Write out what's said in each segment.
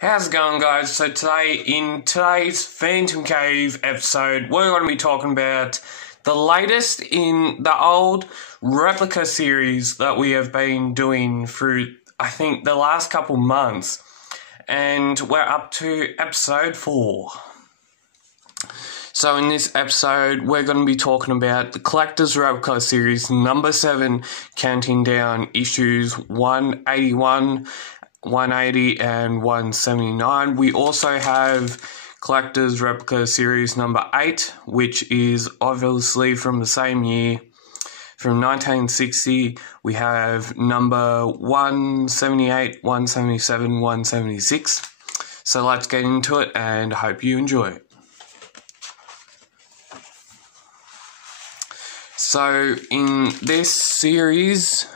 How's it going, guys? So in today's Phantom Cave episode, we're going to be talking about the latest in the old Replica series that we have been doing through, I think, the last couple months. And we're up to episode 4. So in this episode, we're going to be talking about the Collector's Replica series number 7, counting down issues 181, 180 and 179. We also have Collector's Replica series number 8, which is obviously from the same year, from 1960. We have number 178, 177, 176. So let's get into it, and I hope you enjoy it. So in this series,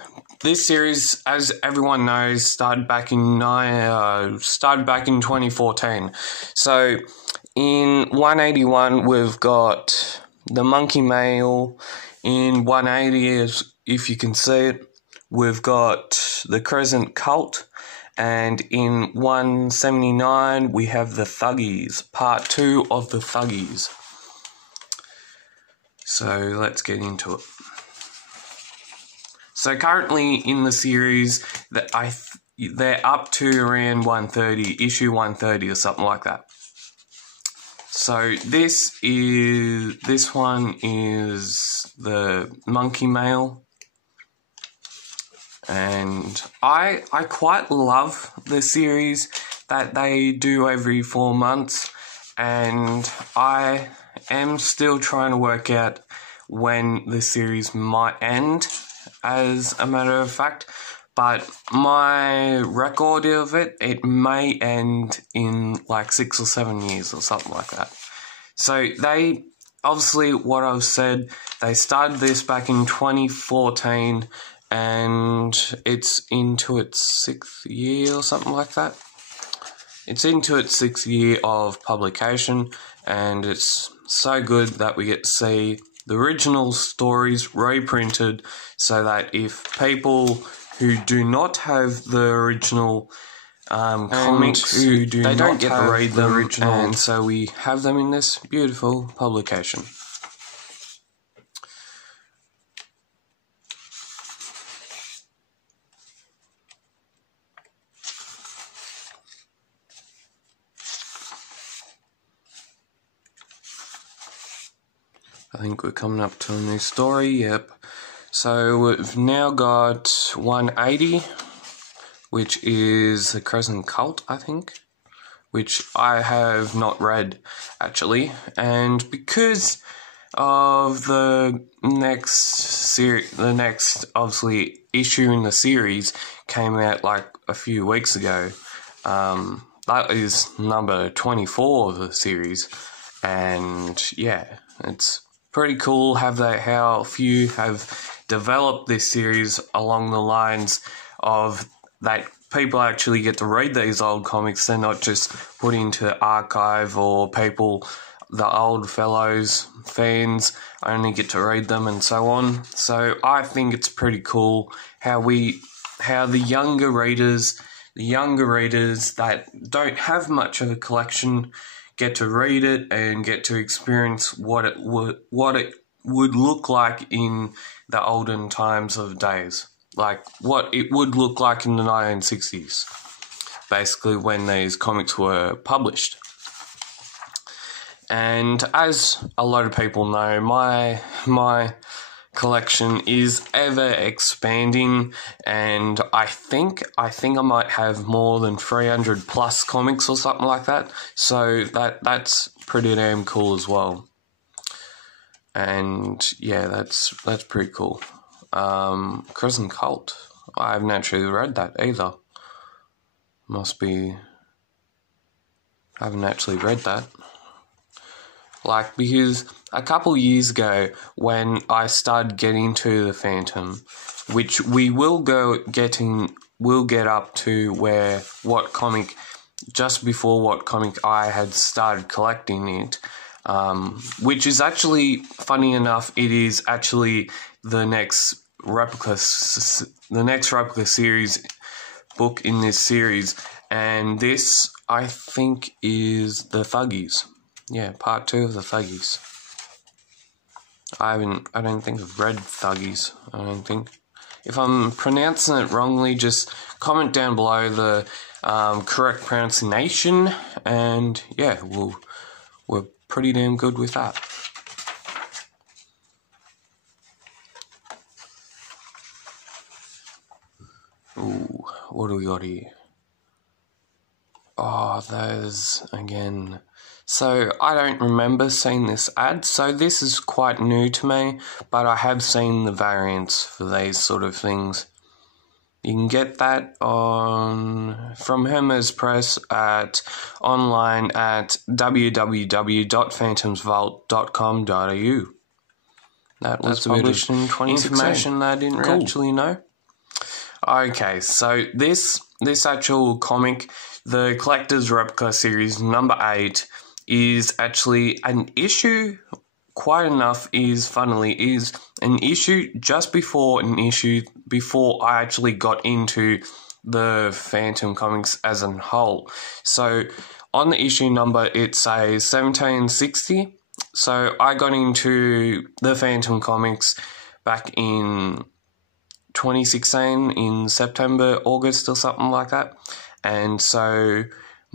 as everyone knows, started back in 2014. So in 181, we've got the monkey male. In 180, if you can see it, we've got the crescent cult. And in 179, we have the Thuggies, part 2 of the Thuggies. So let's get into it. So currently in the series, they're up to around 130, issue 130 or something like that. So this one is the monkey male, and I quite love the series that they do every 4 months, and I am still trying to work out when the series might end, as a matter of fact, but my record of it may end in like 6 or 7 years or something like that. So they, obviously what I've said, they started this back in 2014 and it's into its 6th year or something like that. It's into its 6th year of publication, and it's so good that we get to see the original stories reprinted, so that if people who do not have the original comics, they don't get to read the original, and so we have them in this beautiful publication. I think we're coming up to a new story, yep. So we've now got 180, which is the Crescent Cult, I think, which I have not read, actually. And because of the next, obviously, issue in the series came out like a few weeks ago, that is number 24 of the series, and yeah, it's pretty cool how a few have developed this series along the lines of that people actually get to read these old comics. They're not just put into archive, or people, the old fellows, fans, only get to read them and so on. So I think it's pretty cool how the younger readers that don't have much of a collection get to read it and get to experience what it would look like in the olden times of days, like what it would look like in the 1960s, basically, when these comics were published. And as a lot of people know, my collection is ever expanding, and I think I might have more than 300 plus comics or something like that. So that's pretty damn cool as well. And yeah, that's pretty cool. Crescent Cult, I haven't actually read that either. I haven't actually read that. Like, because a couple years ago, when I started getting into the Phantom, which we will get up to where just before what comic I had started collecting it, which is actually, funny enough, it is actually the next Replica series book in this series, and this I think, is the Thuggies. Yeah, part 2 of the Thuggies. I don't think I've read Thuggies, I don't think. If I'm pronouncing it wrongly, just comment down below the correct pronunciation, and yeah, we're pretty damn good with that. Ooh, what do we got here? Oh, those again. So I don't remember seeing this ad, so this is quite new to me, but I have seen the variants for these sort of things. You can get that from Hermes Press online at www.phantomsvault.com.au. That was published in 2016. Information I didn't actually know. Okay, so this actual comic, the Collector's Replica series number 8, is actually an issue. Quite enough is an issue just before I actually got into the Phantom comics as a whole. So on the issue number it says 1760. So I got into the Phantom comics back in 2016 in September, August or something like that. And so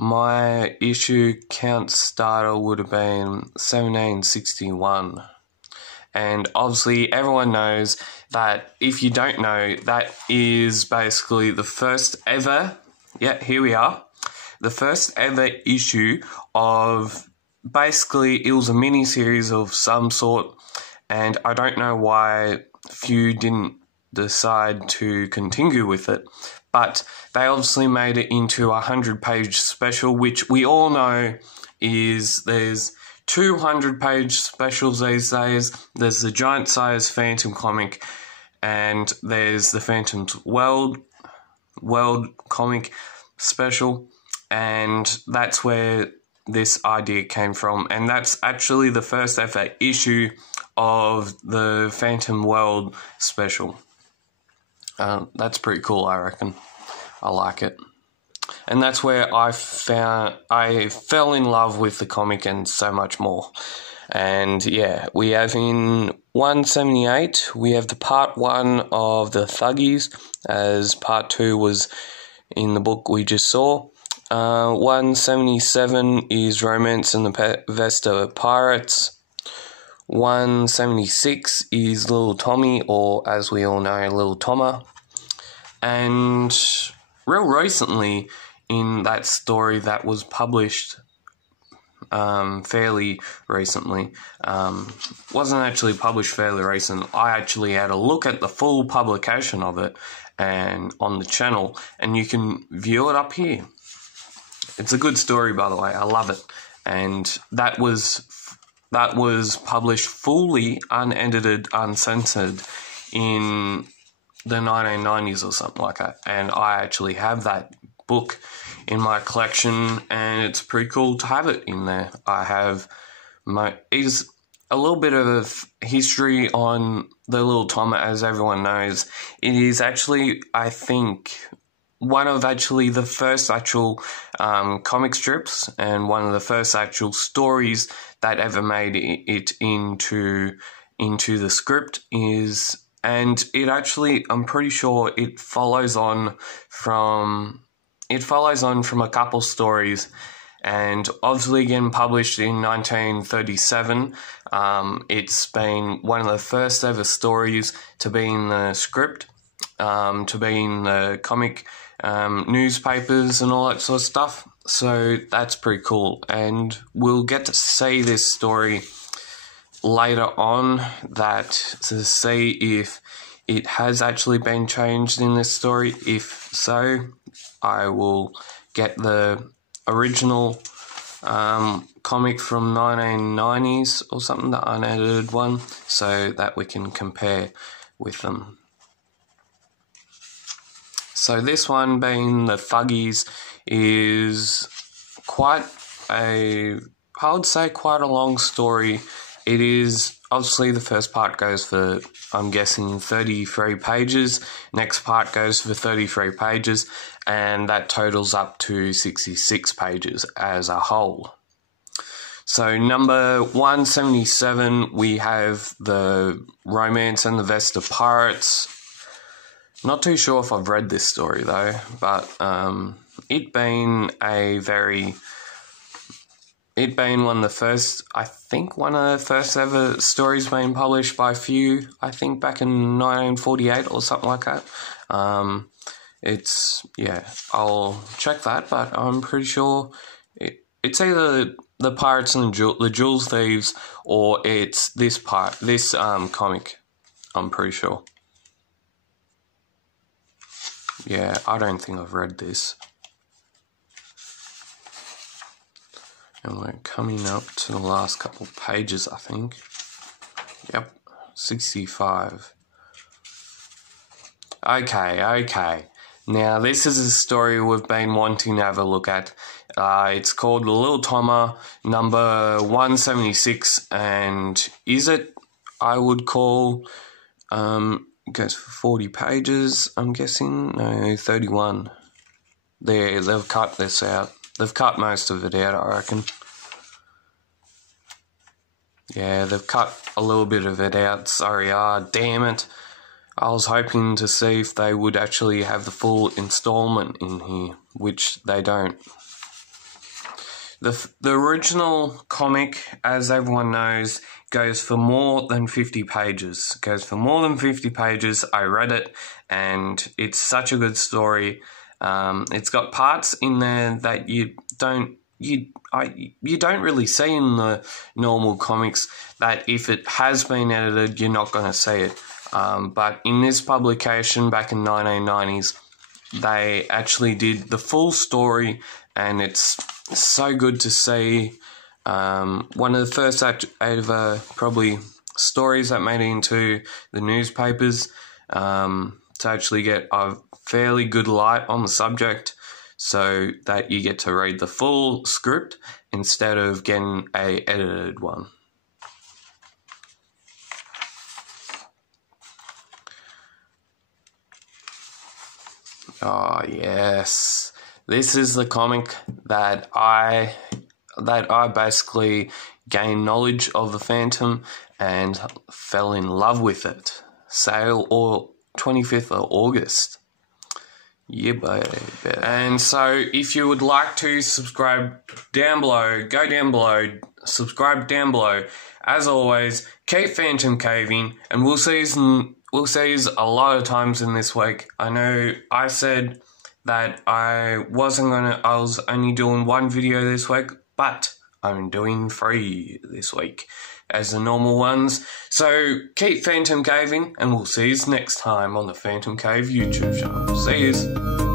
my issue count starter would have been 1761. And obviously everyone knows that, if you don't know, that is basically the first ever, here we are, the first ever issue of, basically it was a mini-series of some sort, and I don't know why few didn't decide to continue with it. But they obviously made it into a 100-page special, which we all know there's 200-page specials these days. There's the giant-size Phantom comic, and there's the Phantom's World comic special, and that's where this idea came from. And that's actually the first ever issue of the Phantom World special. That's pretty cool, I reckon. I like it. And that's where I fell in love with the comic and so much more. And yeah, we have in 178, we have the part 1 of the Thuggies, as part 2 was in the book we just saw. 177 is Romance and the Vesta Pirates. 176 is Little Tommy, or as we all know, Little Toma. And real recently, in that story that was published fairly recently, wasn't actually published fairly recent. I actually had a look at the full publication of it and on the channel, and you can view it up here. It's a good story, by the way. I love it. And that was published fully unedited, uncensored in the 1990s or something like that. And I actually have that book in my collection, and it's pretty cool to have it in there. I have is a little bit of history on the Little Toma, as everyone knows. It is actually, I think, one of actually the first actual comic strips, and one of the first actual stories that ever made it into the script is, and it actually, I'm pretty sure it follows on from a couple stories, and obviously again published in 1937. It's been one of the first ever stories to be in the script, to be in the comic newspapers and all that sort of stuff. So that's pretty cool, and we'll get to see this story later on, that to see if it has actually been changed in this story. If so, I will get the original comic from 1990s or something, the unedited one, so that we can compare with them. So this one, being the Thuggies, is quite a long story. It is, obviously the first part goes for, I'm guessing, 33 pages. Next part goes for 33 pages. and that totals up to 66 pages as a whole. So number 177, we have the Romance and the Vest of Pirates. Not too sure if I've read this story though, but it being one of the first, I think one of the first ever stories being published by Few, I think back in 1948 or something like that. I'll check that, but I'm pretty sure it's either the Pirates and the Jewels Thieves, or it's this comic, I'm pretty sure. Yeah, I don't think I've read this. And we're coming up to the last couple of pages, I think. Yep, 65. Okay. Now, this is a story we've been wanting to have a look at. It's called The Little Tommer, number 176, and I would call, goes for 40 pages, I'm guessing. No, 31. They've cut this out. They've cut most of it out, I reckon. Yeah, they've cut a little bit of it out. Sorry, damn it. I was hoping to see if they would actually have the full installment in here, which they don't. The original comic, as everyone knows, goes for more than 50 pages. It goes for more than 50 pages. I read it, and it's such a good story. It's got parts in there that you don't really see in the normal comics, that if it has been edited, you're not going to see it. But in this publication back in 1990s, they actually did the full story, and it's so good to see. One of the first ever probably stories that made it into the newspapers, to actually get a fairly good light on the subject, so that you get to read the full script instead of getting a edited one. Oh yes, this is the comic that I basically gained knowledge of the Phantom and fell in love with it. Sale or 25th of August. Yeah, baby. And so if you would like to subscribe down below, go down below, subscribe down below. As always, keep Phantom Caving, and we'll see you a lot of times in this week. I know I said that I was only doing one video this week, but I'm doing 3 this week as the normal ones. So keep Phantom Caving, and we'll see you next time on the Phantom Cave YouTube channel. See you.